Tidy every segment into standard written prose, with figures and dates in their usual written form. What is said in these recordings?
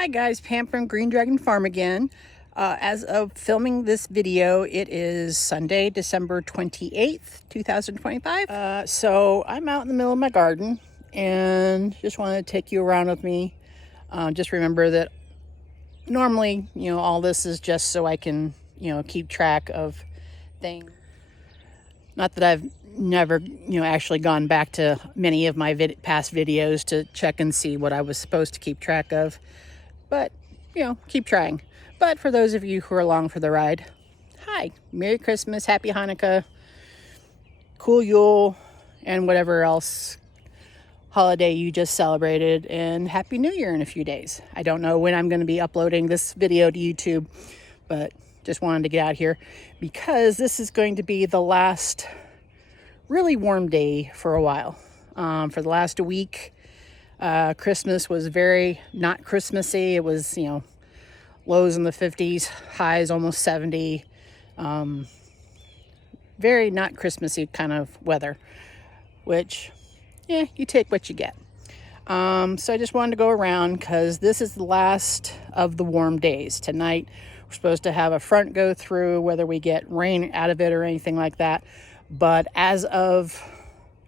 Hi guys, Pam from Green Dragon Farm again. As of filming this video, it is Sunday, December 28th, 2025. So I'm out in the middle of my garden and just wanted to take you around with me. Just remember that normally, all this is just so I can, keep track of things. Not that I've never, actually gone back to many of my past videos to check and see what I was supposed to keep track of. But, keep trying. But for those of you who are along for the ride, hi, Merry Christmas, Happy Hanukkah, cool Yule, and whatever else holiday you just celebrated, and Happy New Year in a few days. I don't know when I'm going to be uploading this video to YouTube, but just wanted to get out here because this is going to be the last really warm day for a while. For the last week, Christmas was very not Christmassy. It was, lows in the 50s, highs almost 70. Very not Christmassy kind of weather, which, you take what you get. So I just wanted to go around because this is the last of the warm days. Tonight, we're supposed to have a front go through, whether we get rain out of it or anything like that. But as of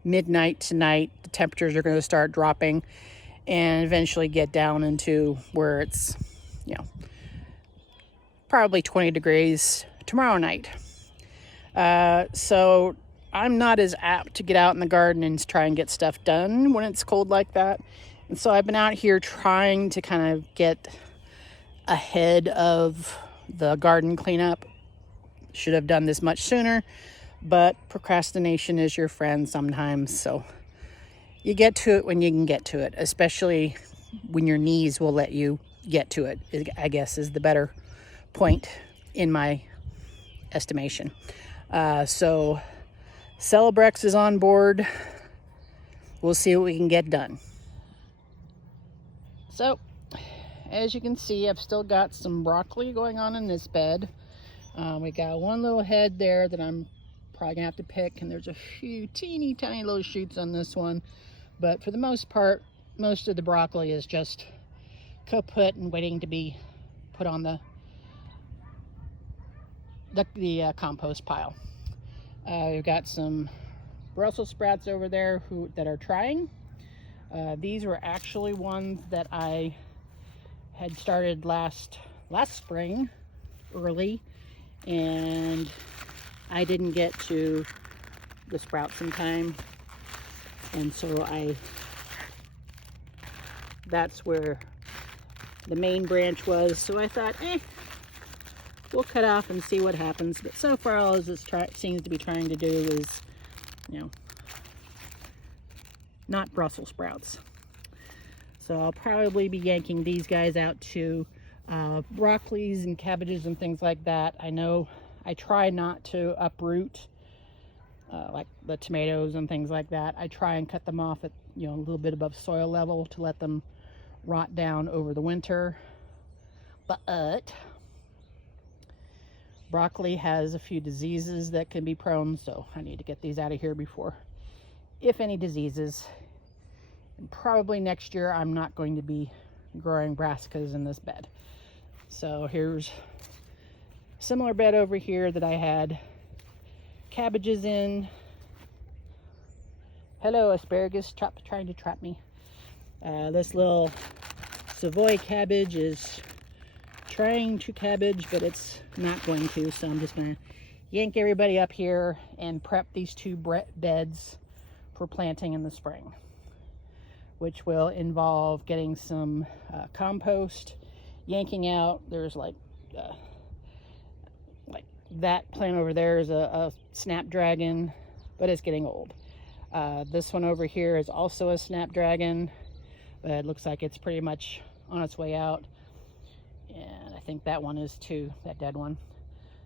midnight tonight, the temperatures are going to start dropping and eventually get down into where it's, probably 20 degrees tomorrow night. So I'm not as apt to get out in the garden and try and get stuff done when it's cold like that. And so I've been out here trying to kind of get ahead of the garden cleanup. Should have done this much sooner, but procrastination is your friend sometimes. So you get to it when you can get to it, especially when your knees will let you get to it, I guess is the better point in my estimation. So Celebrex is on board. We'll see what we can get done. So as you can see, I've still got some broccoli going on in this bed. We got one little head there that I'm probably gonna have to pick, and there's a few teeny tiny little shoots on this one. But for the most part, most of the broccoli is just kaput and waiting to be put on the compost pile. We've got some Brussels sprouts over there that are trying. These were actually ones that I had started last spring early, and I didn't get to the sprouts in time, and so that's where the main branch was. So I thought, we'll cut off and see what happens. But so far, all this seems to be trying to do is, not Brussels sprouts. So I'll probably be yanking these guys out to broccolis and cabbages and things like that. I know I try not to uproot like the tomatoes and things like that. I try and cut them off at, a little bit above soil level to let them rot down over the winter. But broccoli has a few diseases that can be prone, so I need to get these out of here before, if any diseases. And probably next year I'm not going to be growing brassicas in this bed. So here's a similar bed over here that I had cabbages in. Hello, asparagus, trying to trap me. This little Savoy cabbage is trying to cabbage, but it's not going to, so I'm just gonna yank everybody up here and prep these two beds for planting in the spring, which will involve getting some compost, yanking out. There's like that plant over there is a snapdragon, but it's getting old. This one over here is also a snapdragon, but it looks like it's pretty much on its way out. And I think that one is too, that dead one.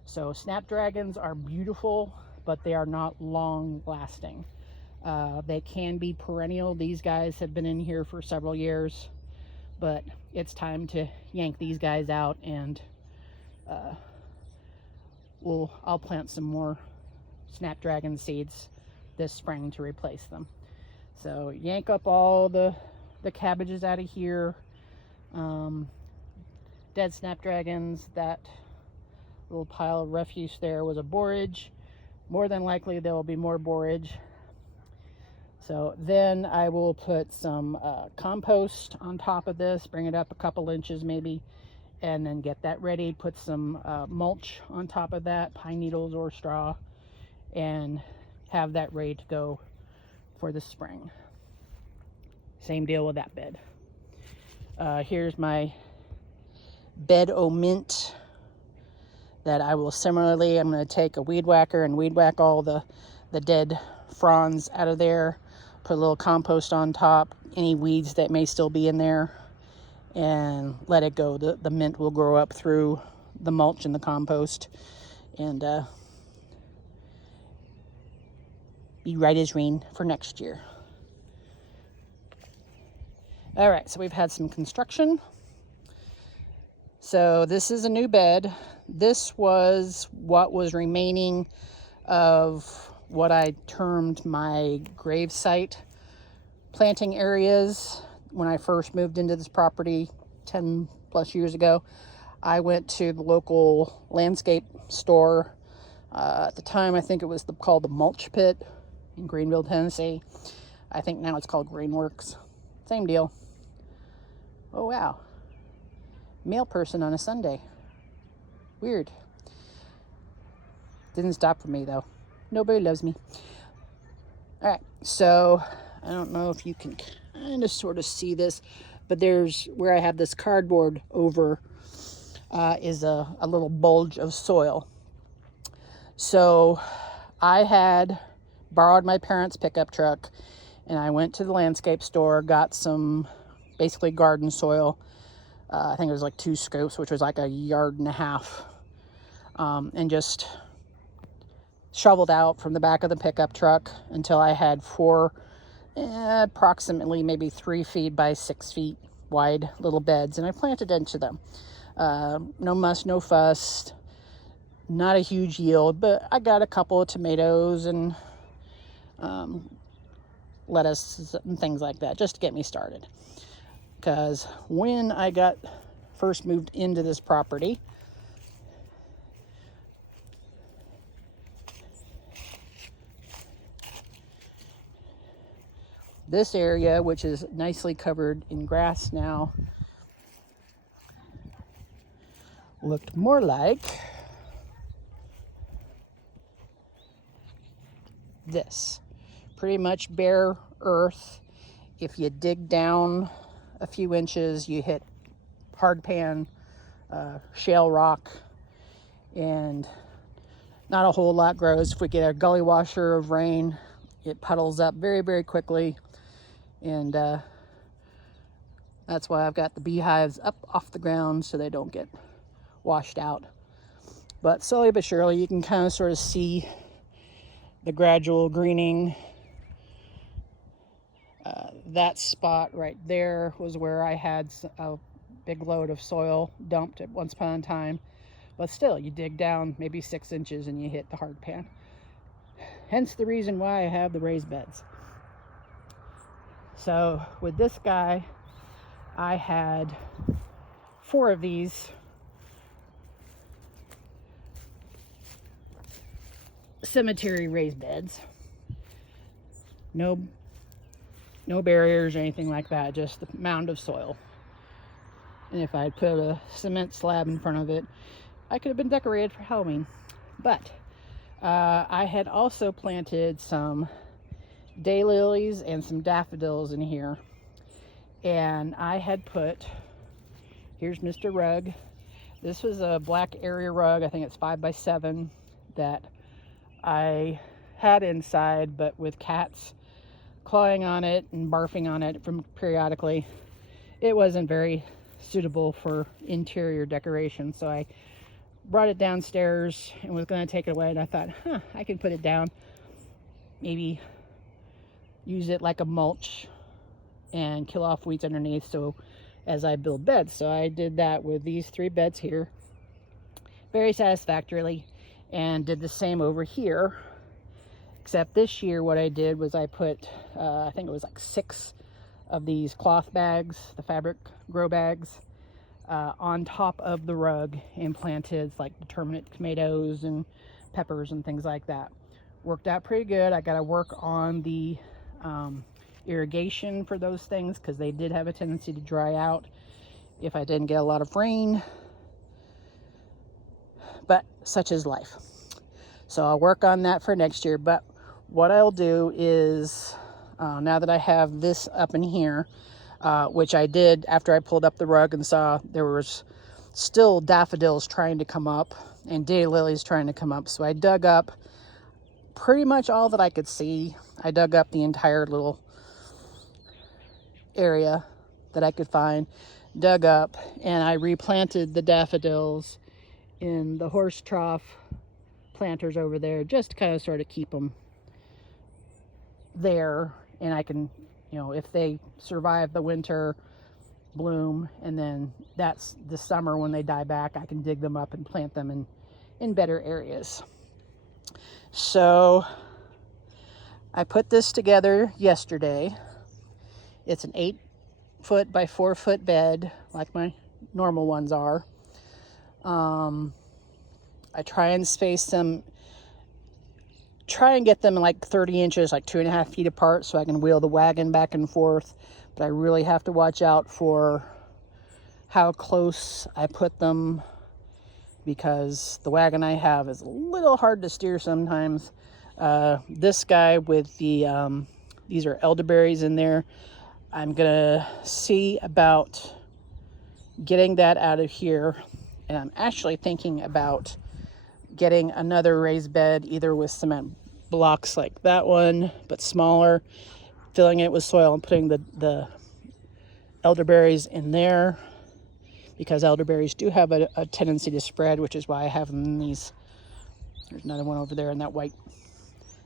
So snapdragons are beautiful, but they are not long lasting. They can be perennial. These guys have been in here for several years, but it's time to yank these guys out, and I'll plant some more snapdragon seeds this spring to replace them. So yank up all the cabbages out of here. dead snapdragons. That little pile of refuse there was a borage. More than likely there will be more borage. So then I will put some compost on top of this, bring it up a couple inches maybe, and then get that ready. Put some mulch on top of that, pine needles or straw, and have that ready to go for the spring. Same deal with that bed. Here's my bed o' mint that I will similarly, I'm going to take a weed whacker and weed whack all the dead fronds out of there, put a little compost on top, any weeds that may still be in there, and let it go. The mint will grow up through the mulch and the compost, and be right as rain for next year. All right, so we've had some construction. So this is a new bed. This was what was remaining of what I termed my grave site planting areas when I first moved into this property 10 plus years ago. I went to the local landscape store. At the time, I think it was called the Mulch Pit in Greenville, Tennessee. I think now it's called Greenworks. Same deal. Oh, wow. Male person on a Sunday. Weird. Didn't stop for me, though. Nobody loves me. All right, so I don't know if you can kind of sort of see this, but there's where I have this cardboard over is a little bulge of soil. So I had borrowed my parents' pickup truck, and I went to the landscape store, got some basically garden soil. I think it was like 2 scoops, which was like 1.5 yards, and just shoveled out from the back of the pickup truck until I had 4 approximately maybe 3 feet by 6 feet wide little beds, and I planted into them. No muss, no fuss, not a huge yield, but I got a couple of tomatoes and lettuce and things like that just to get me started. Because when I got first moved into this property, this area, which is nicely covered in grass now, looked more like this. Pretty much bare earth. If you dig down a few inches, you hit hardpan, shale rock, and not a whole lot grows. If we get a gully washer of rain, it puddles up very, very quickly, and that's why I've got the beehives up off the ground so they don't get washed out. But slowly but surely, you can kind of sort of see the gradual greening. That spot right there was where I had a big load of soil dumped at once upon a time. But still, you dig down maybe 6 inches and you hit the hard pan. Hence the reason why I have the raised beds. So with this guy, I had 4 of these cemetery raised beds. No barriers or anything like that, just a mound of soil. And if I had put a cement slab in front of it, I could have been decorated for Halloween. But I had also planted some daylilies and some daffodils in here. And I had put, here's Mr. Rug. This was a black area rug, I think it's 5x7, that I had inside, but with cats clawing on it and barfing on it from periodically, it wasn't very suitable for interior decoration. So I brought it downstairs and was going to take it away, and I thought, I can put it down, maybe use it like a mulch and kill off weeds underneath so as I build beds. So I did that with these 3 beds here very satisfactorily, and did the same over here. Except this year what I did was I put, I think it was like 6 of these cloth bags, the fabric grow bags, on top of the rug and planted like determinate tomatoes and peppers and things like that. Worked out pretty good. I got to work on the irrigation for those things because they did have a tendency to dry out if I didn't get a lot of rain. But such is life. So I'll work on that for next year. But what I'll do is, now that I have this up in here, which I did after I pulled up the rug and saw there was still daffodils trying to come up and daylilies trying to come up. So I dug up pretty much all that I could see. I dug up the entire little area that I could find, dug up, and I replanted the daffodils in the horse trough planters over there, just to kind of sort of keep them there. And I can, you know, if they survive the winter, bloom, and then that's the summer when they die back, I can dig them up and plant them in better areas. So I put this together yesterday. It's an 8-foot by 4-foot bed, like my normal ones are. I try and space them, try and get them like 30 inches, like 2.5 feet apart, so I can wheel the wagon back and forth. But I really have to watch out for how close I put them, because the wagon I have is a little hard to steer sometimes. This guy with the, these are elderberries in there. I'm gonna see about getting that out of here. And I'm actually thinking about getting another raised bed, either with cement blocks like that one, but smaller, filling it with soil and putting the elderberries in there, because elderberries do have a tendency to spread, which is why I have them in these. There's another one over there in that white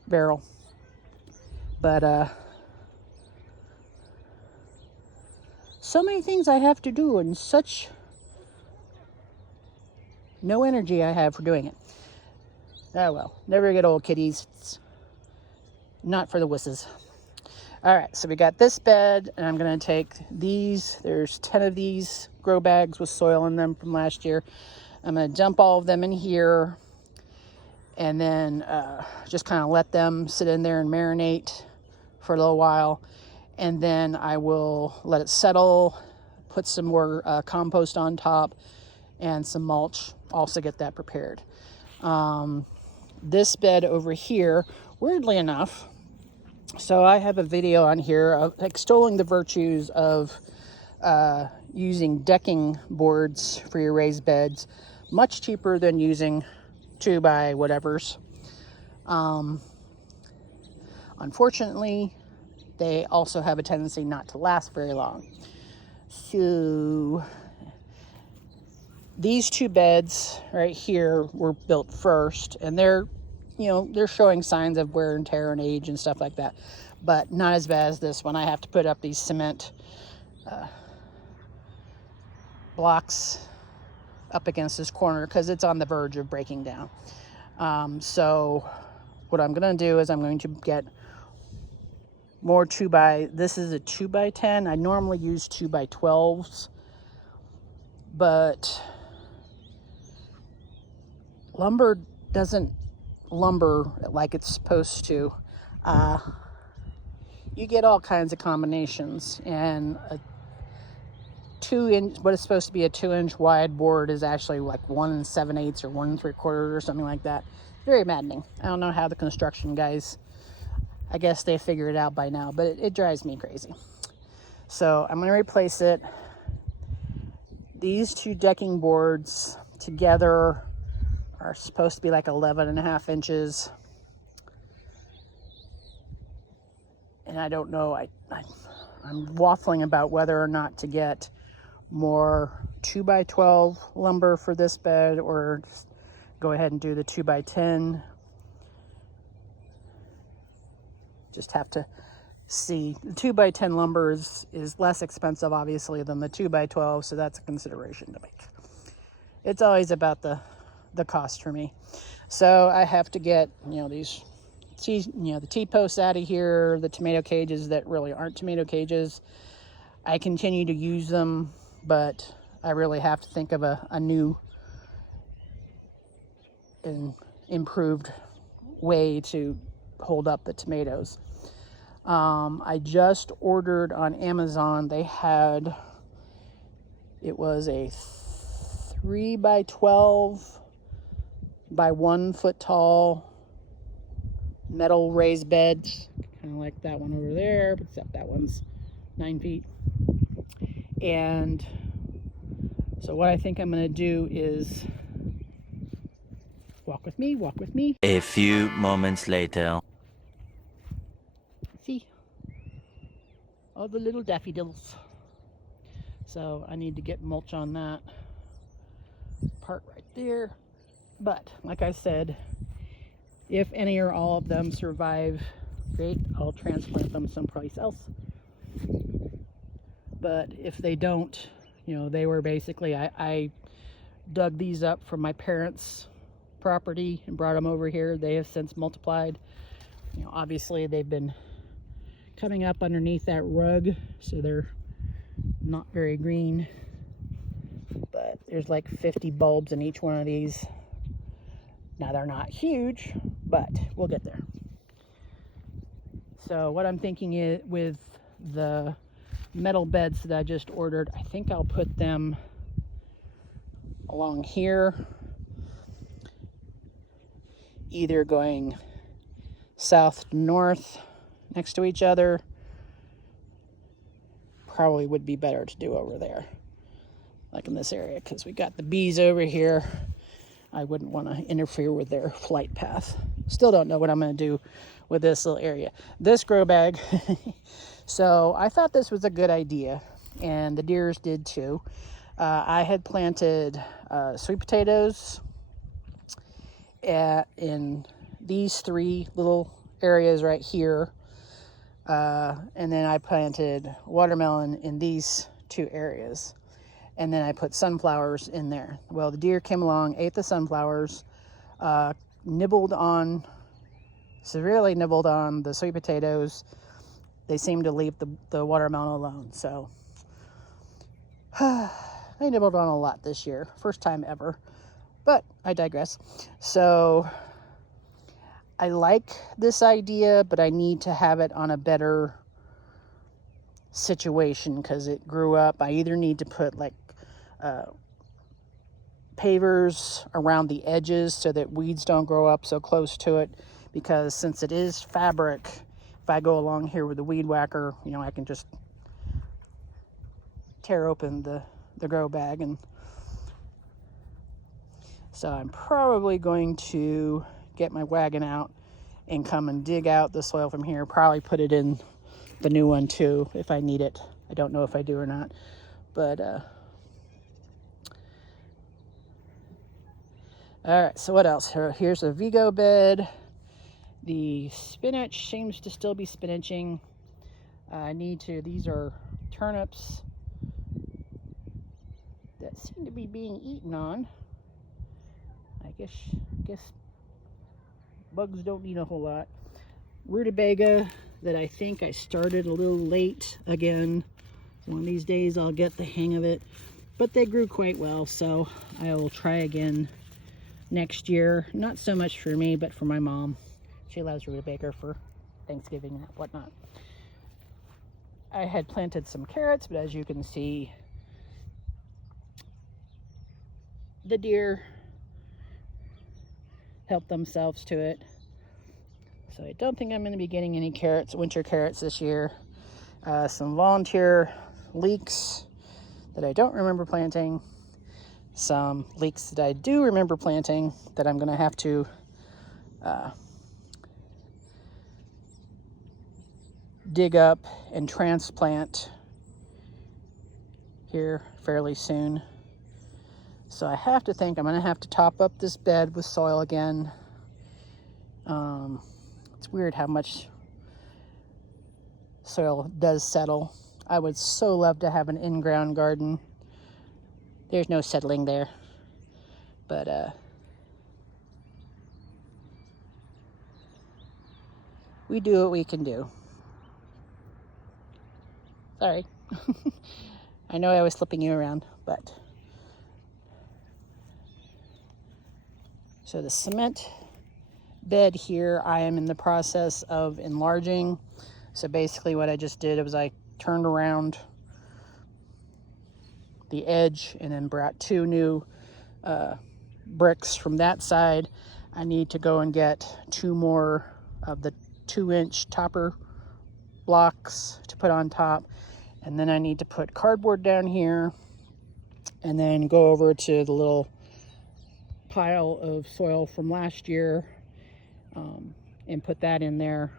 barrel. But so many things I have to do, and such no energy I have for doing it. Oh well, never get old, kiddies. It's not for the wusses. All right, so we got this bed, and I'm gonna take these. There's 10 of these grow bags with soil in them from last year. I'm gonna dump all of them in here, and then just kind of let them sit in there and marinate for a little while. And then I will let it settle, put some more compost on top and some mulch, also get that prepared. This bed over here, weirdly enough, so I have a video on here of extolling the virtues of using decking boards for your raised beds, much cheaper than using 2x-whatevers. Unfortunately, they also have a tendency not to last very long. So these two beds right here were built first, and they're showing signs of wear and tear and age and stuff like that, but not as bad as this one. I have to put up these cement blocks up against this corner because it's on the verge of breaking down. So what I'm going to do is I'm going to get more this is a 2x10. I normally use 2x12s, but lumber doesn't lumber like it's supposed to. You get all kinds of combinations, and a 2-inch, what is supposed to be a 2-inch wide board is actually like 1 7/8 or 1 3/4 or something like that. Very maddening. I don't know how the construction guys, I guess they figure it out by now, but it drives me crazy. So I'm going to replace it. These two decking boards together are supposed to be like 11.5 inches. And I don't know, I'm waffling about whether or not to get more 2x12 lumber for this bed, or just go ahead and do the 2x10. Just have to see. The 2x10 lumber is less expensive, obviously, than the 2x12, so that's a consideration to make. It's always about the cost for me. So I have to get, these the T-posts out of here, the tomato cages that really aren't tomato cages. I continue to use them, but I really have to think of a new and improved way to hold up the tomatoes. I just ordered on Amazon. They had, it was a 3 by 12 by 1 foot tall metal raised beds, kind of like that one over there, except that one's 9 feet. And so what I think I'm going to do is walk with me. A few moments later. See all the little daffodils. So I need to get mulch on that part right there. But like I said, if any or all of them survive, great, I'll transplant them someplace else. But if they don't, you know, they were basically, I dug these up from my parents' property and brought them over here. They have since multiplied. You know, obviously they've been coming up underneath that rug, so they're not very green. But there's like 50 bulbs in each one of these. Now they're not huge, but we'll get there. So what I'm thinking is, with the metal beds that I just ordered, I think I'll put them along here, either going south to north next to each other. Probably would be better to do over there, like in this area, because we got the bees over here. I wouldn't want to interfere with their flight path. Still don't know what I'm going to do with this little area. This grow bag. So I thought this was a good idea, and the deers did too. I had planted sweet potatoes in these 3 little areas right here. And then I planted watermelon in these 2 areas. And then I put sunflowers in there. Well, the deer came along, ate the sunflowers, severely nibbled on the sweet potatoes. They seemed to leave the watermelon alone. So they nibbled on a lot this year. First time ever. But I digress. So I like this idea, but I need to have it on a better situation because it grew up. I either need to put like pavers around the edges so that weeds don't grow up so close to it, because since it is fabric, if I go along here with the weed whacker, you know, I can just tear open the grow bag. And so I'm probably going to get my wagon out and come and dig out the soil from here, probably put it in the new one too if I need it. I don't know if I do or not, but all right, so what else? Here's a Vigo bed. The spinach seems to still be spinaching. These are turnips that seem to be being eaten on. I guess bugs don't eat a whole lot. Rutabaga that I think I started a little late again. One of these days I'll get the hang of it. But they grew quite well, so I will try again next year. Not so much for me, but for my mom. She loves rutabaga for Thanksgiving and whatnot. I had planted some carrots, but as you can see, the deer helped themselves to it. So I don't think I'm going to be getting any winter carrots this year. Some volunteer leeks that I don't remember planting. Some leeks that I do remember planting that I'm going to have to dig up and transplant here fairly soon. So I have to think I'm going to have to top up this bed with soil again. It's weird how much soil does settle. I would so love to have an in-ground garden. There's no settling there. But we do what we can do. Sorry. I know I was flipping you around, but So the cement bed here, I am in the process of enlarging. So basically what I just did was I turned around the edge and then brought 2 new bricks from that side. I need to go and get 2 more of the 2-inch topper blocks to put on top, and then I need to put cardboard down here and then go over to the little pile of soil from last year and put that in there.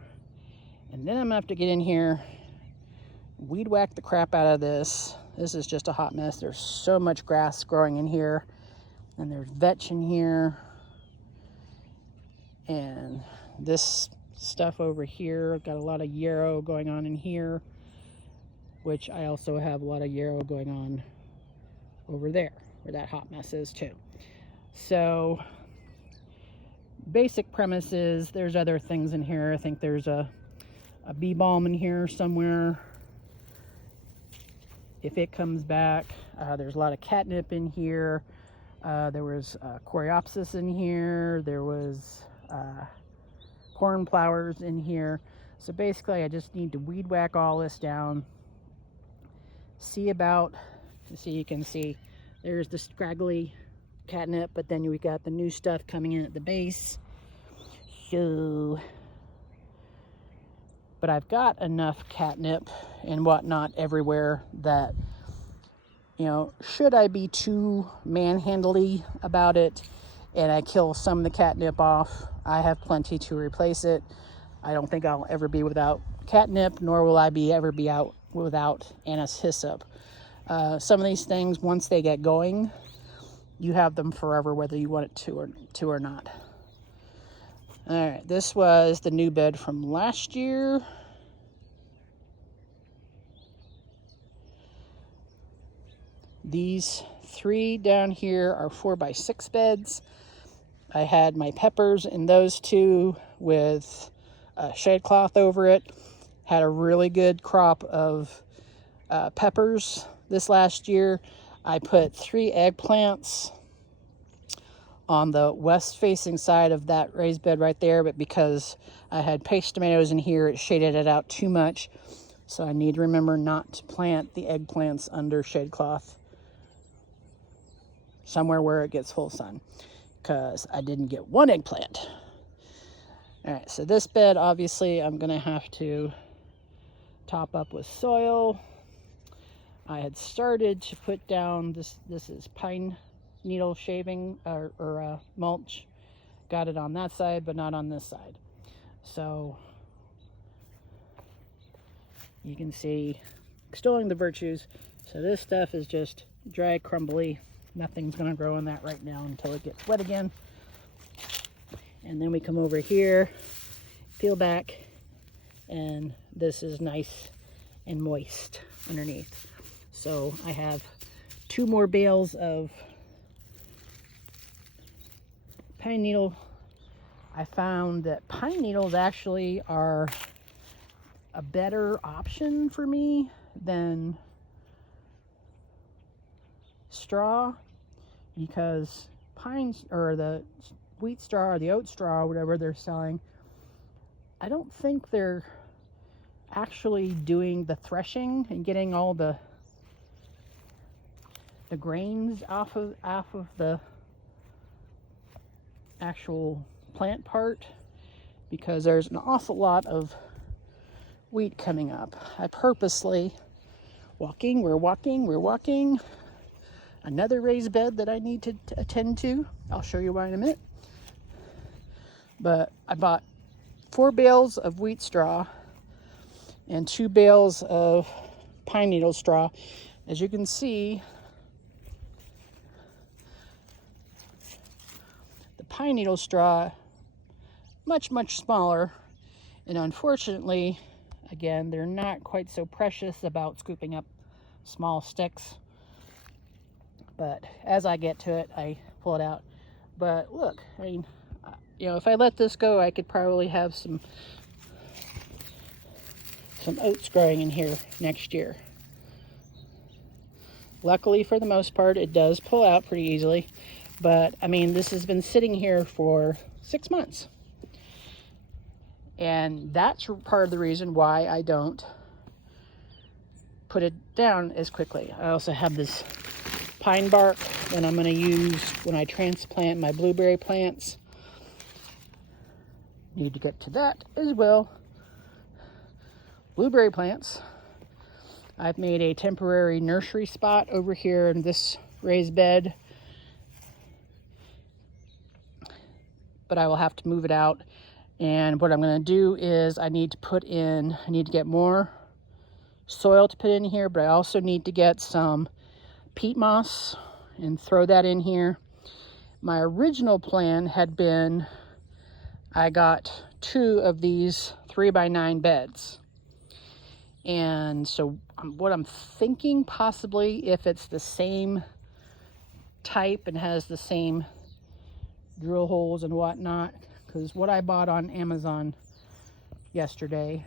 And then I'm gonna have to get in here, weed whack the crap out of this. This is just a hot mess. There's so much grass growing in here, and there's vetch in here, and this stuff over here. I've got a lot of yarrow going on in here, which I also have a lot of yarrow going on over there where that hot mess is too. So basic premise is there's other things in here. I think there's a bee balm in here somewhere if it comes back. There's a lot of catnip in here. There was coreopsis in here. There was cornflowers in here. So basically I just need to weed whack all this down, see about, you can see there's the scraggly catnip, but then we got the new stuff coming in at the base. So, but I've got enough catnip and whatnot everywhere that, you know, should I be too manhandly about it and I kill some of the catnip off, I have plenty to replace it. I don't think I'll ever be without catnip, nor will I ever be out without anise hyssop. Some of these things, once they get going, you have them forever, whether you want it to or not. All right, this was the new bed from last year. These 3 down here are 4x6 beds. I had my peppers in those 2 with shade cloth over it. Had a really good crop of peppers this last year. I put 3 eggplants on the west facing side of that raised bed right there, but because I had paste tomatoes in here, it shaded it out too much. So I need to remember not to plant the eggplants under shade cloth somewhere where it gets full sun, because I didn't get 1 eggplant. All right, so this bed, obviously, I'm gonna have to top up with soil. I had started to put down this is pine needle shaving or mulch. Got it on that side, but not on this side. So you can see extolling the virtues. So this stuff is just dry, crumbly. Nothing's gonna grow in that right now until it gets wet again. And then we come over here, peel back, and this is nice and moist underneath. So I have 2 more bales of pine needle. I found that pine needles actually are a better option for me than straw, because pines, or the wheat straw or the oat straw or whatever they're selling, I don't think they're actually doing the threshing and getting all the grains off of the actual plant part, because there's an awful lot of wheat coming up. I purposely we're walking another raised bed that I need to attend to. I'll show you why in a minute. But I bought 4 bales of wheat straw and 2 bales of pine needle straw. As you can see, the pine needle straw, much smaller, and unfortunately, again, they're not quite so precious about scooping up small sticks. But as I get to it, I pull it out. But look, I mean, you know, if I let this go, I could probably have some oats growing in here next year. Luckily, for the most part, it does pull out pretty easily. But I mean, this has been sitting here for 6 months. And that's part of the reason why I don't put it down as quickly. I also have this pine bark that I'm going to use when I transplant my blueberry plants. Need to get to that as well. Blueberry plants. I've made a temporary nursery spot over here in this raised bed, but I will have to move it out. And what I'm going to do is I need to get more soil to put in here, but I also need to get some peat moss and throw that in here. My original plan had been, I got 2 of these 3x9 beds. And so what I'm thinking, possibly, if it's the same type and has the same drill holes and whatnot, because what I bought on Amazon yesterday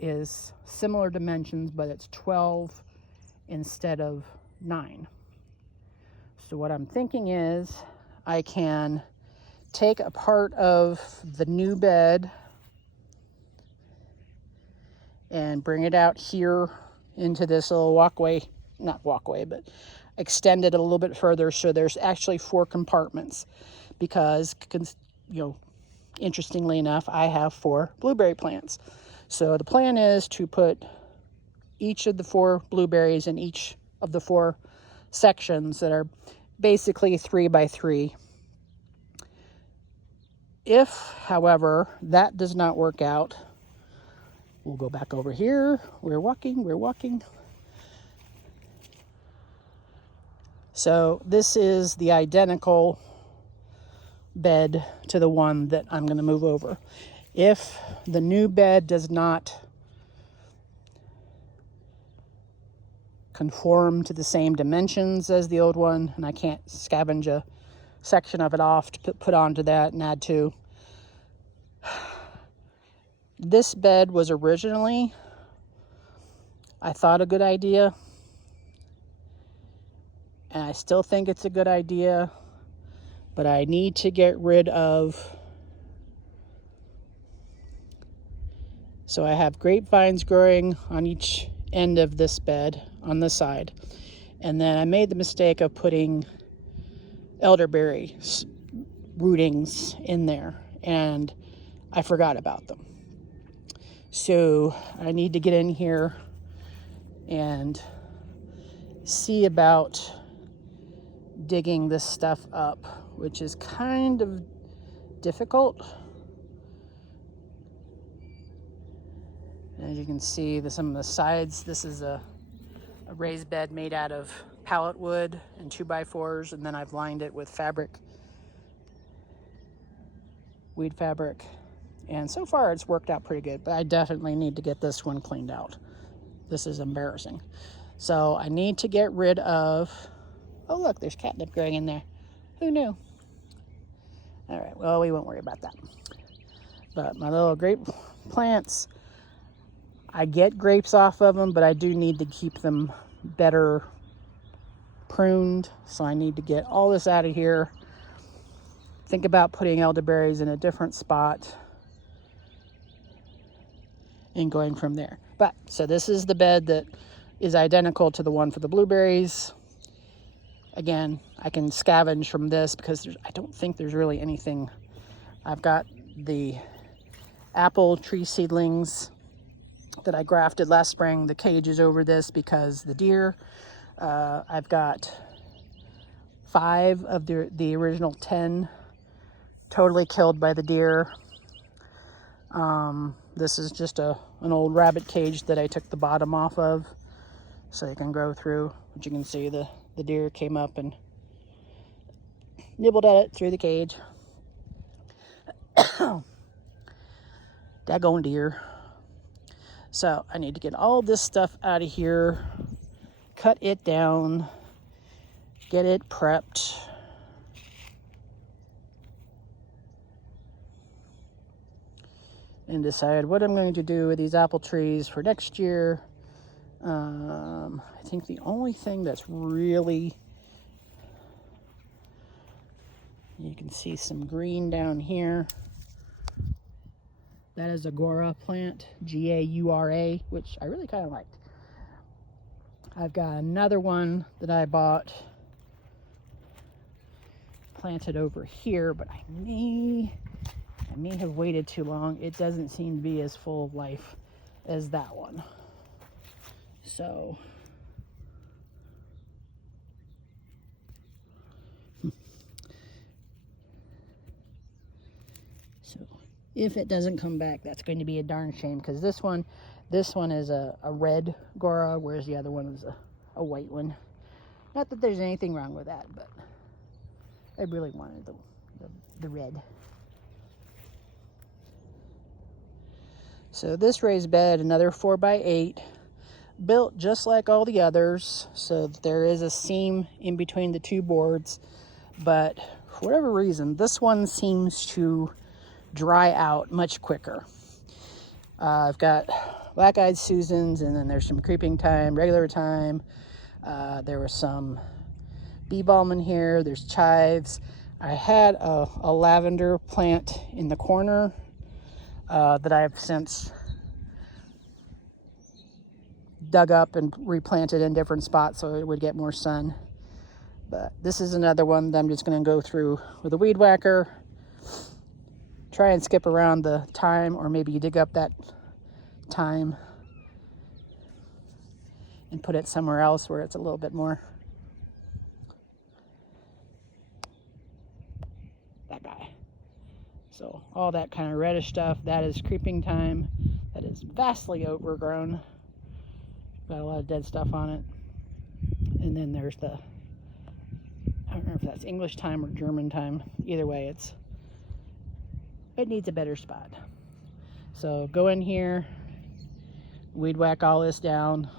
is similar dimensions, but it's 12 instead of 9. So what I'm thinking is I can take a part of the new bed and bring it out here into this little walkway, not walkway, but extend it a little bit further so there's actually 4 compartments, because, you know, interestingly enough, I have 4 blueberry plants. So the plan is to put each of the 4 blueberries in each of the 4 sections that are basically 3x3. If, however, that does not work out, we'll go back over here. We're walking. So this is the identical bed to the one that I'm going to move over. If the new bed does not conform to the same dimensions as the old one, and I can't scavenge a section of it off to put onto that and add to. This bed was originally, I thought, a good idea, and I still think it's a good idea, but I need to get rid of. So I have grapevines growing on each end of this bed on this side, and then I made the mistake of putting elderberry rootings in there, and I forgot about them. So I need to get in here and see about digging this stuff up, which is kind of difficult. As you can see, some of the sides, this is a raised bed made out of pallet wood and 2x4s, and then I've lined it with weed fabric. And so far it's worked out pretty good, but I definitely need to get this one cleaned out. This is embarrassing. So I need to get rid of, oh look, there's catnip growing in there. Who knew? All right, well, we won't worry about that. But my little grape plants, I get grapes off of them, but I do need to keep them better pruned. So I need to get all this out of here. Think about putting elderberries in a different spot and going from there. But so this is the bed that is identical to the one for the blueberries. Again, I can scavenge from this because I don't think there's really anything. I've got the apple tree seedlings that I grafted last spring. The cage is over this because the deer. I've got 5 of the original 10 totally killed by the deer. This is just an old rabbit cage that I took the bottom off of so it can grow through. But you can see the deer came up and nibbled at it through the cage. Daggone deer. So I need to get all this stuff out of here, cut it down, get it prepped. And decide what I'm going to do with these apple trees for next year. I think the only thing that's really You can see some green down here. That is a Gaura plant, Gaura, which I really kind of liked. I've got another one that I bought planted over here, but I may have waited too long. It doesn't seem to be as full of life as that one. So if it doesn't come back, that's going to be a darn shame, because this one is a red Gaura, whereas the other one is a white one. Not that there's anything wrong with that, but I really wanted the red. So this raised bed, another 4x8, built just like all the others, so there is a seam in between the two boards, but for whatever reason, this one seems to dry out much quicker. I've got black-eyed Susans, and then there's some creeping thyme, regular thyme. There was some bee balm in here. There's chives. I had a lavender plant in the corner that I have since dug up and replanted in different spots so it would get more sun. But this is another one that I'm just going to go through with a weed whacker. Try and skip around the thyme, or maybe you dig up that thyme and put it somewhere else where it's a little bit more. That guy. So all that kind of reddish stuff, that is creeping thyme. That is vastly overgrown. Got a lot of dead stuff on it. And then there's I don't know if that's English thyme or German thyme. Either way, it needs a better spot. So go in here, weed whack all this down,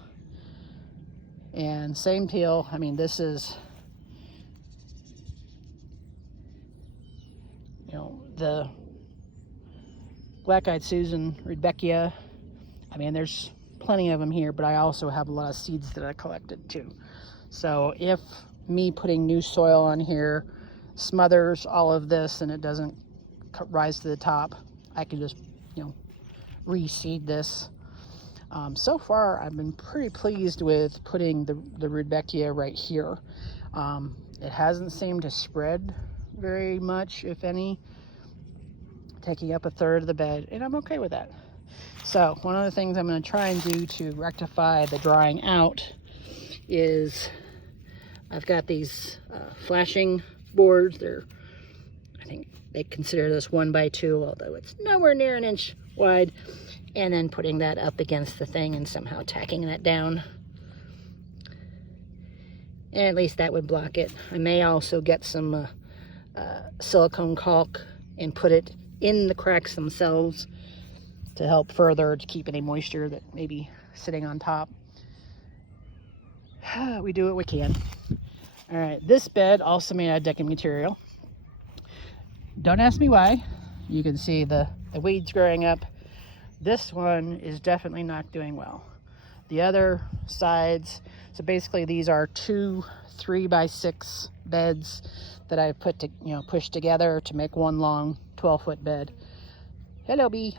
and same deal. I mean, this is, the black-eyed Susan, Rudbeckia. I mean, there's plenty of them here, but I also have a lot of seeds that I collected too. So if me putting new soil on here smothers all of this and it doesn't rise to the top, I can just reseed this. So far I've been pretty pleased with putting the Rudbeckia right here. It hasn't seemed to spread very much, if any, taking up a third of the bed, and I'm okay with that. So one of the things I'm going to try and do to rectify the drying out is I've got these flashing boards. I think they consider this 1x2, although it's nowhere near an inch wide, and then putting that up against the thing and somehow tacking that down. And at least that would block it. I may also get some silicone caulk and put it in the cracks themselves to help further to keep any moisture that may be sitting on top. We do what we can. All right, this bed also made out of decking material. Don't ask me why. You can see the weeds growing up. This one is definitely not doing well. The other sides, so basically these are two 3x6 beds that I put to, pushed together to make one long 12-foot bed. Hello, bee.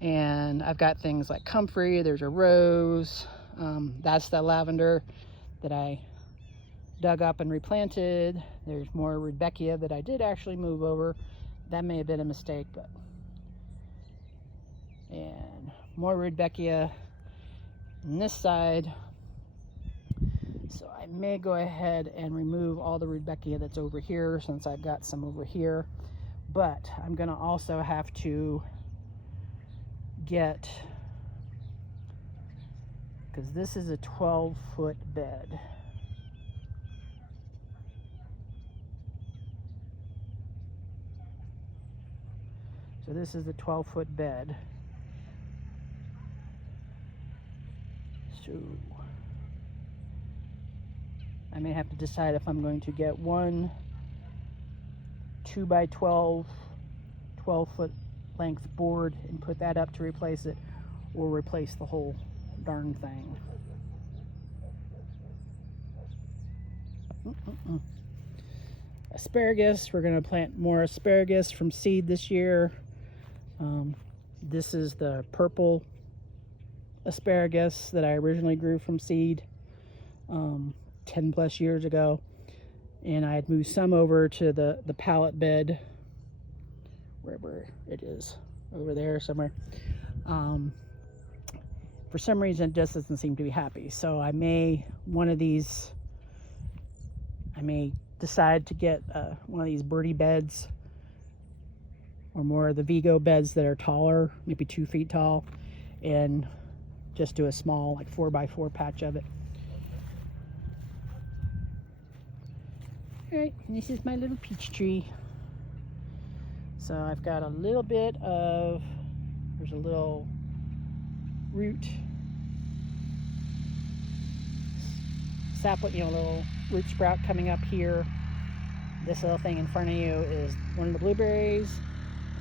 And I've got things like comfrey. There's a rose. That's the lavender that I dug up and replanted. There's more Rudbeckia that I did actually move over. That may have been a mistake, but. And more Rudbeckia on this side. So I may go ahead and remove all the Rudbeckia that's over here, since I've got some over here. But I'm gonna also have to get, because this is a 12-foot bed. So this is a 12-foot bed. So I may have to decide if I'm going to get one 2x12 12-foot length board and put that up to replace it, or replace the whole darn thing. asparagus. We're going to plant more asparagus from seed this year. This is the purple asparagus that I originally grew from seed 10 plus years ago. And I had moved some over to the pallet bed, wherever it is, over there somewhere. For some reason, it just doesn't seem to be happy. So I may decide to get one of these birdie beds, or more of the Vigo beds that are taller, maybe 2 feet tall, and just do a small, like 4x4 patch of it. All right, and this is my little peach tree. So I've got a little bit of, there's a little root sapling, little root sprout coming up here. This little thing in front of you is one of the blueberries.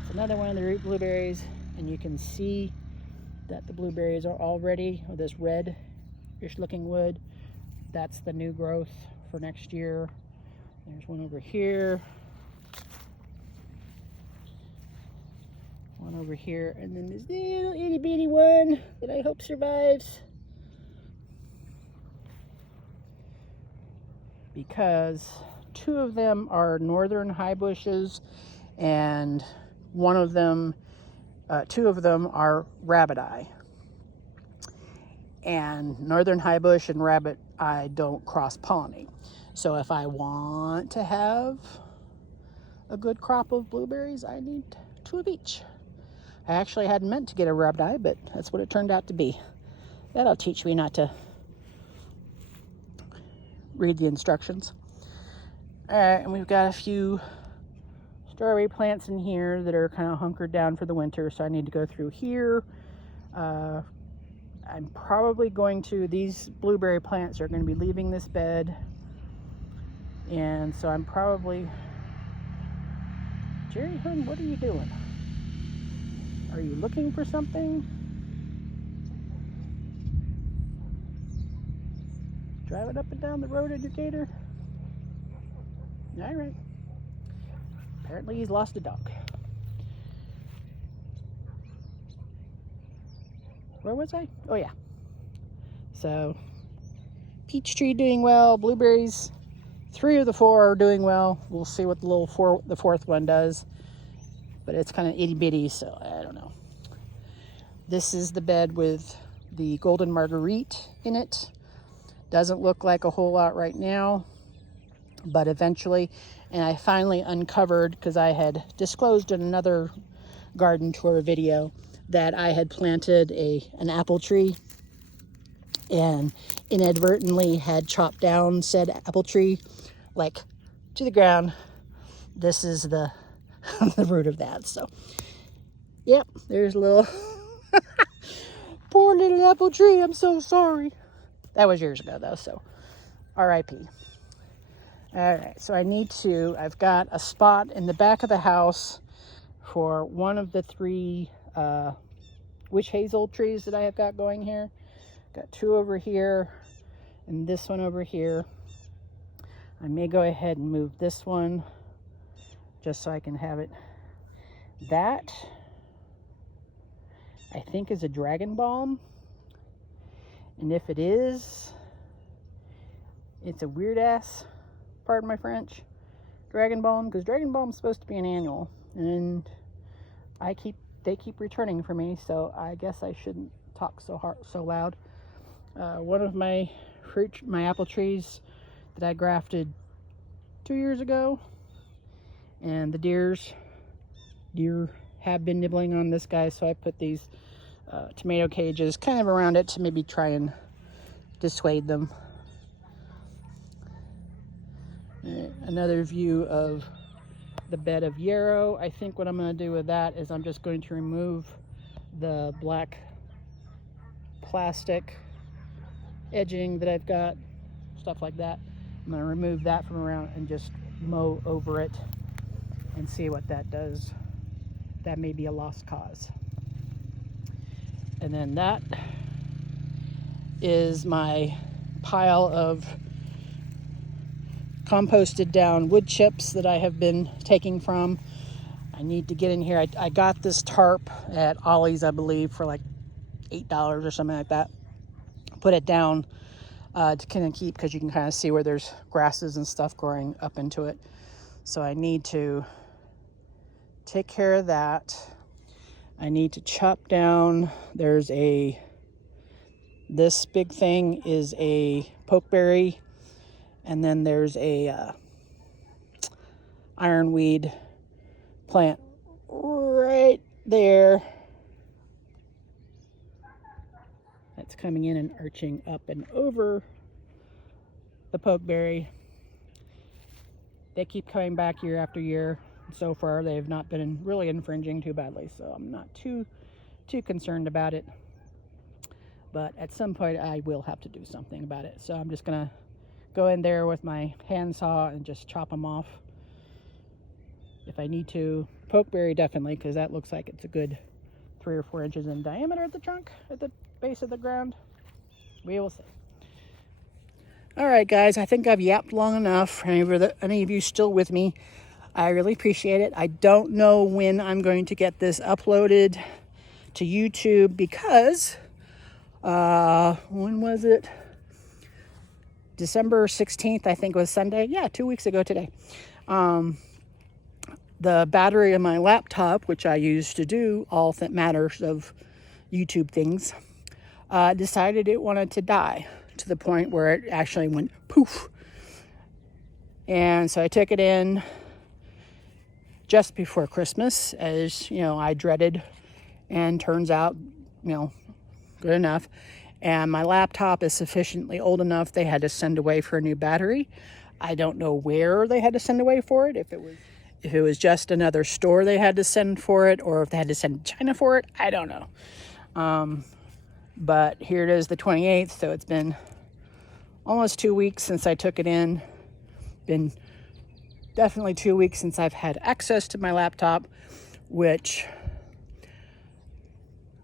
It's another one of the root blueberries, and you can see that the blueberries are already this red-ish looking wood. That's the new growth for next year. There's one over here. One over here, and then this little itty bitty one that I hope survives. Because 2 of them are northern high bushes, and 2 of them are rabbit eye. And northern high bush and rabbit eye don't cross pollinate. So if I want to have a good crop of blueberries, I need 2 of each. I actually hadn't meant to get a rabbit eye, but that's what it turned out to be. That'll teach me not to read the instructions. All right, and we've got a few strawberry plants in here that are kind of hunkered down for the winter, so I need to go through here. I'm probably going to, these blueberry plants are going to be leaving this bed, and so I'm probably, Jerry, hon, what are you doing? Are you looking for something? Driving up and down the road in your gator? All right. Apparently he's lost a dog. Where was I? Oh yeah. So, peach tree doing well, blueberries, 3 of the 4 are doing well. We'll see what the fourth one does. But it's kind of itty bitty, so I don't know. This is the bed with the golden marguerite in it. Doesn't look like a whole lot right now, but eventually, and I finally uncovered, because I had disclosed in another garden tour video that I had planted an apple tree and inadvertently had chopped down said apple tree, like, to the ground. This is the the root of that. So yep, there's a little poor little apple tree. I'm so sorry. That was years ago though, so RIP. All right, so I've got a spot in the back of the house for one of the 3 witch hazel trees that I have got going here. Got 2 over here and this one over here. I may go ahead and move this one just so I can have it. That, I think, is a dragon balm. And if it is, it's a weird ass, pardon my French, dragon balm, because dragon balm is supposed to be an annual. And they keep returning for me, so I guess I shouldn't talk so loud. One of my apple trees that I grafted 2 years ago, and the deer have been nibbling on this guy, so I put these tomato cages kind of around it to maybe try and dissuade them. Another view of the bed of yarrow. I think what I'm going to do with that is I'm just going to remove the black plastic edging that I've got, stuff like that. I'm going to remove that from around and just mow over it and see what that does. That may be a lost cause. And then that is my pile of composted down wood chips that I have been taking from. I need to get in here. I got this tarp at Ollie's, I believe, for like $8 or something like that. Put it down to kind of keep, because you can kind of see where there's grasses and stuff growing up into it. So I need to take care of that. I need to chop down. This big thing is a pokeberry, and then there's a ironweed plant right there that's coming in and arching up and over the pokeberry. They keep coming back year after year. So far, they've not been really infringing too badly, so I'm not too concerned about it. But at some point, I will have to do something about it. So I'm just gonna go in there with my handsaw and just chop them off if I need to. Pokeberry definitely, because that looks like it's a good 3 or 4 inches in diameter at the trunk, at the base of the ground. We will see. All right, guys, I think I've yapped long enough. Any of you still with me, I really appreciate it. I don't know when I'm going to get this uploaded to YouTube because, when was it? December 16th, I think was Sunday. Yeah, 2 weeks ago today. The battery in my laptop, which I use to do all that matters of YouTube things, decided it wanted to die to the point where it actually went poof. And so I took it in just before Christmas, as you know, I dreaded, and turns out, good enough. And my laptop is sufficiently old enough they had to send away for a new battery. I don't know where they had to send away for it. If it was just another store they had to send for it, or if they had to send to China for it, I don't know. But here it is, the 28th, so it's been almost 2 weeks since I took it in. Been definitely 2 weeks since I've had access to my laptop, which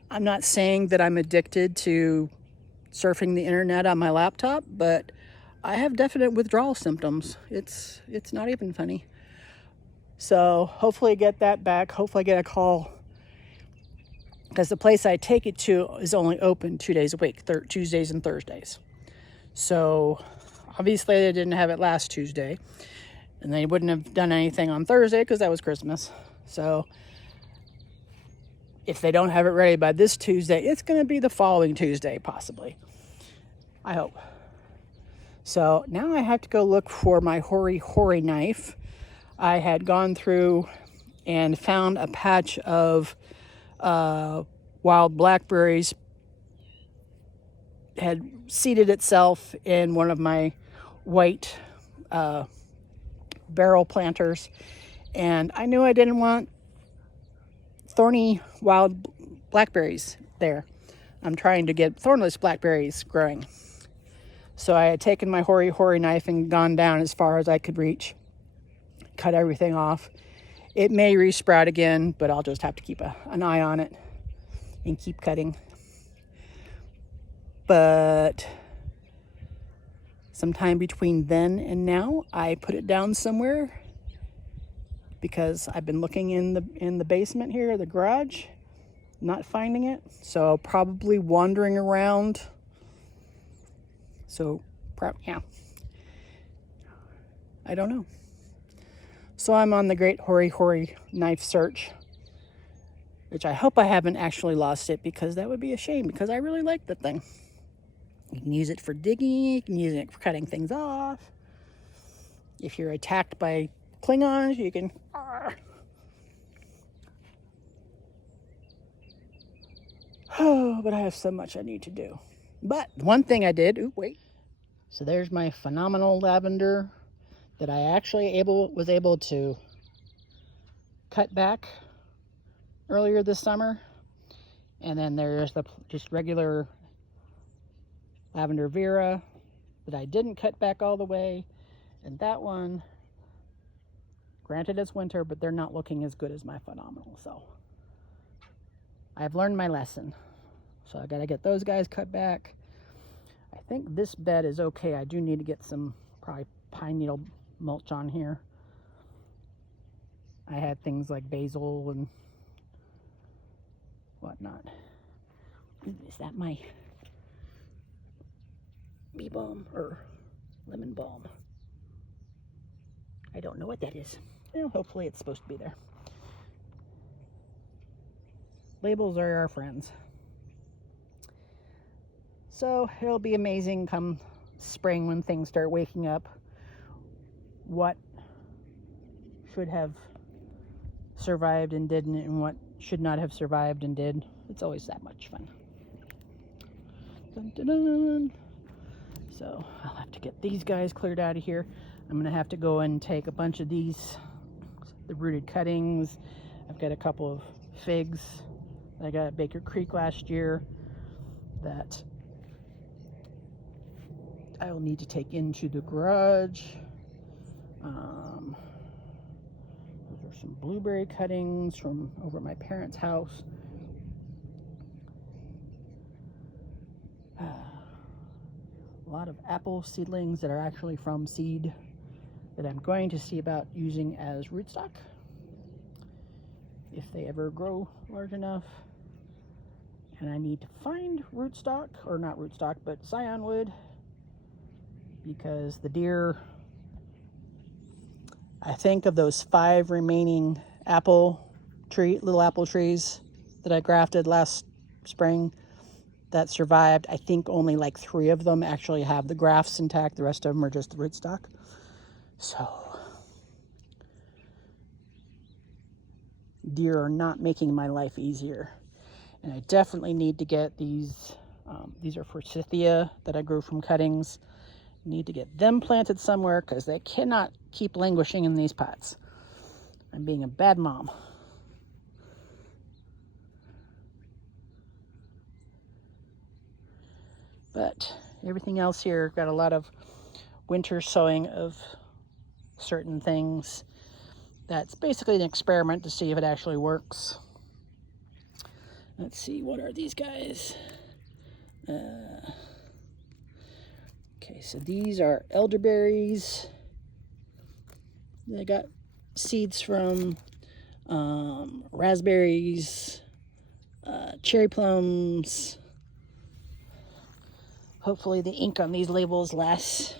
I'm not saying that I'm addicted to surfing the internet on my laptop, but I have definite withdrawal symptoms. It's not even funny. So hopefully I get that back. Hopefully I get a call, because the place I take it to is only open 2 days a week, Tuesdays and Thursdays. So obviously they didn't have it last Tuesday, and they wouldn't have done anything on Thursday because that was Christmas. So if they don't have it ready by this Tuesday, it's going to be the following Tuesday, possibly. I hope. So now I have to go look for my hori knife. I had gone through and found a patch of wild blackberries, had seeded itself in one of my white barrel planters, and I knew I didn't want thorny wild blackberries there. I'm trying to get thornless blackberries growing. So I had taken my hori knife and gone down as far as I could reach, cut everything off. It may resprout again, but I'll just have to keep an eye on it and keep cutting. But sometime between then and now, I put it down somewhere, because I've been looking in the basement here, the garage, not finding it. So probably wandering around. So yeah, I don't know. So I'm on the great hori knife search, which I hope I haven't actually lost it, because that would be a shame, because I really like the thing. You can use it for digging, you can use it for cutting things off. If you're attacked by Klingons, you can... Oh, but I have so much I need to do. But one thing I did... So there's my phenomenal lavender that I actually was able to cut back earlier this summer. And then there's the just regular lavender vera that I didn't cut back all the way. And that one, granted it's winter, but they're not looking as good as my phenomenal. So I've learned my lesson. So I gotta get those guys cut back. I think this bed is okay. I do need to get some probably pine needle mulch on here. I had things like basil and whatnot. Ooh, is that my bee balm or lemon balm? I don't know what that is. Well, hopefully it's supposed to be there. Labels are our friends. So it'll be amazing come spring when things start waking up what should have survived and didn't, and what should not have survived and did. It's always that much fun. Dun, dun, dun. So I'll have to get these guys cleared out of here. I'm gonna have to go and take a bunch of these, the rooted cuttings. I've got a couple of figs that I got at Baker Creek last year that I will need to take into the garage. Those are some blueberry cuttings from over at my parents' house. A lot of apple seedlings that are actually from seed that I'm going to see about using as rootstock if they ever grow large enough. And I need to find rootstock, or not rootstock, but scion wood, because the deer, I think of those 5 remaining little apple trees that I grafted last spring that survived. I think only like 3 of them actually have the grafts intact. The rest of them are just the rootstock. So deer are not making my life easier. And I definitely need to get these. These are forsythia that I grew from cuttings. Need to get them planted somewhere because they cannot keep languishing in these pots. I'm being a bad mom. But everything else here, got a lot of winter sowing of certain things. That's basically an experiment to see if it actually works. Let's see, what are these guys? Okay, so these are elderberries. I got seeds from raspberries, cherry plums. Hopefully the ink on these labels lasts.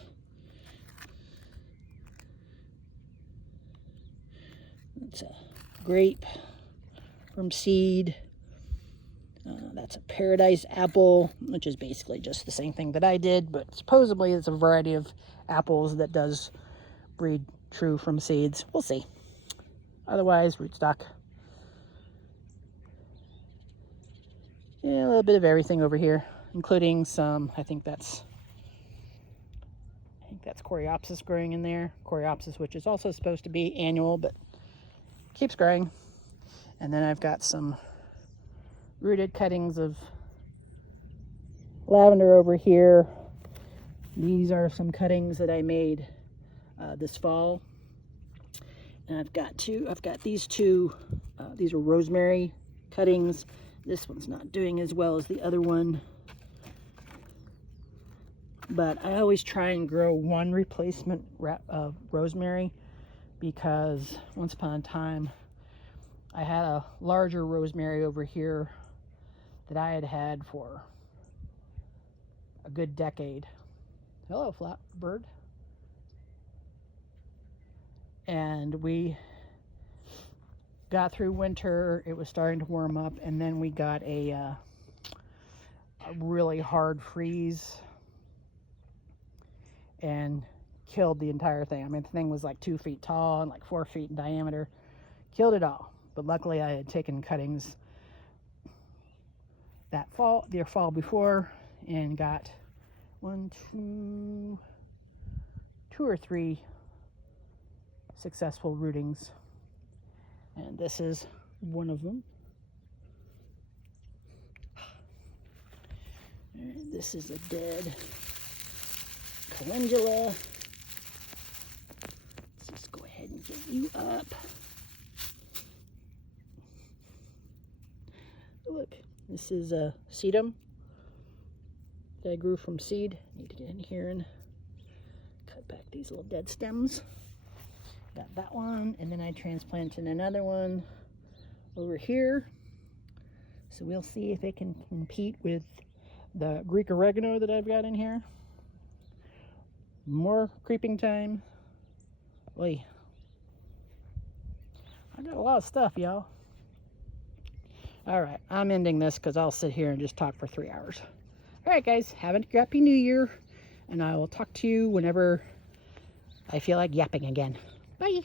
It's a grape from seed. That's a paradise apple, which is basically just the same thing that I did, but supposedly it's a variety of apples that does breed true from seeds. We'll see. Otherwise, rootstock. Yeah, a little bit of everything over here, including some, I think that's Coreopsis growing in there. Coreopsis, which is also supposed to be annual, but keeps growing. And then I've got some rooted cuttings of lavender over here. These are some cuttings that I made this fall. And I've got these two. These are rosemary cuttings. This one's not doing as well as the other one. But I always try and grow one replacement of rosemary, because once upon a time I had a larger rosemary over here that I had had for a good decade. Hello, bird. And we got through winter. It was starting to warm up, and then we got a really hard freeze and killed the entire thing. I mean, the thing was like 2 feet tall and like 4 feet in diameter. Killed it all. But luckily I had taken cuttings the fall before, and got 2 or 3 successful rootings. And this is one of them. And this is a dead calendula. Let's just go ahead and get you up. Look, this is a sedum that I grew from seed. Need to get in here and cut back these little dead stems. Got that one, and then I transplanted another one over here. So we'll see if it can compete with the Greek oregano that I've got in here. More creeping time. Oy. I got a lot of stuff, y'all. All right, I'm ending this because I'll sit here and just talk for 3 hours. All right, guys, have a happy new year, and I will talk to you whenever I feel like yapping again. Bye.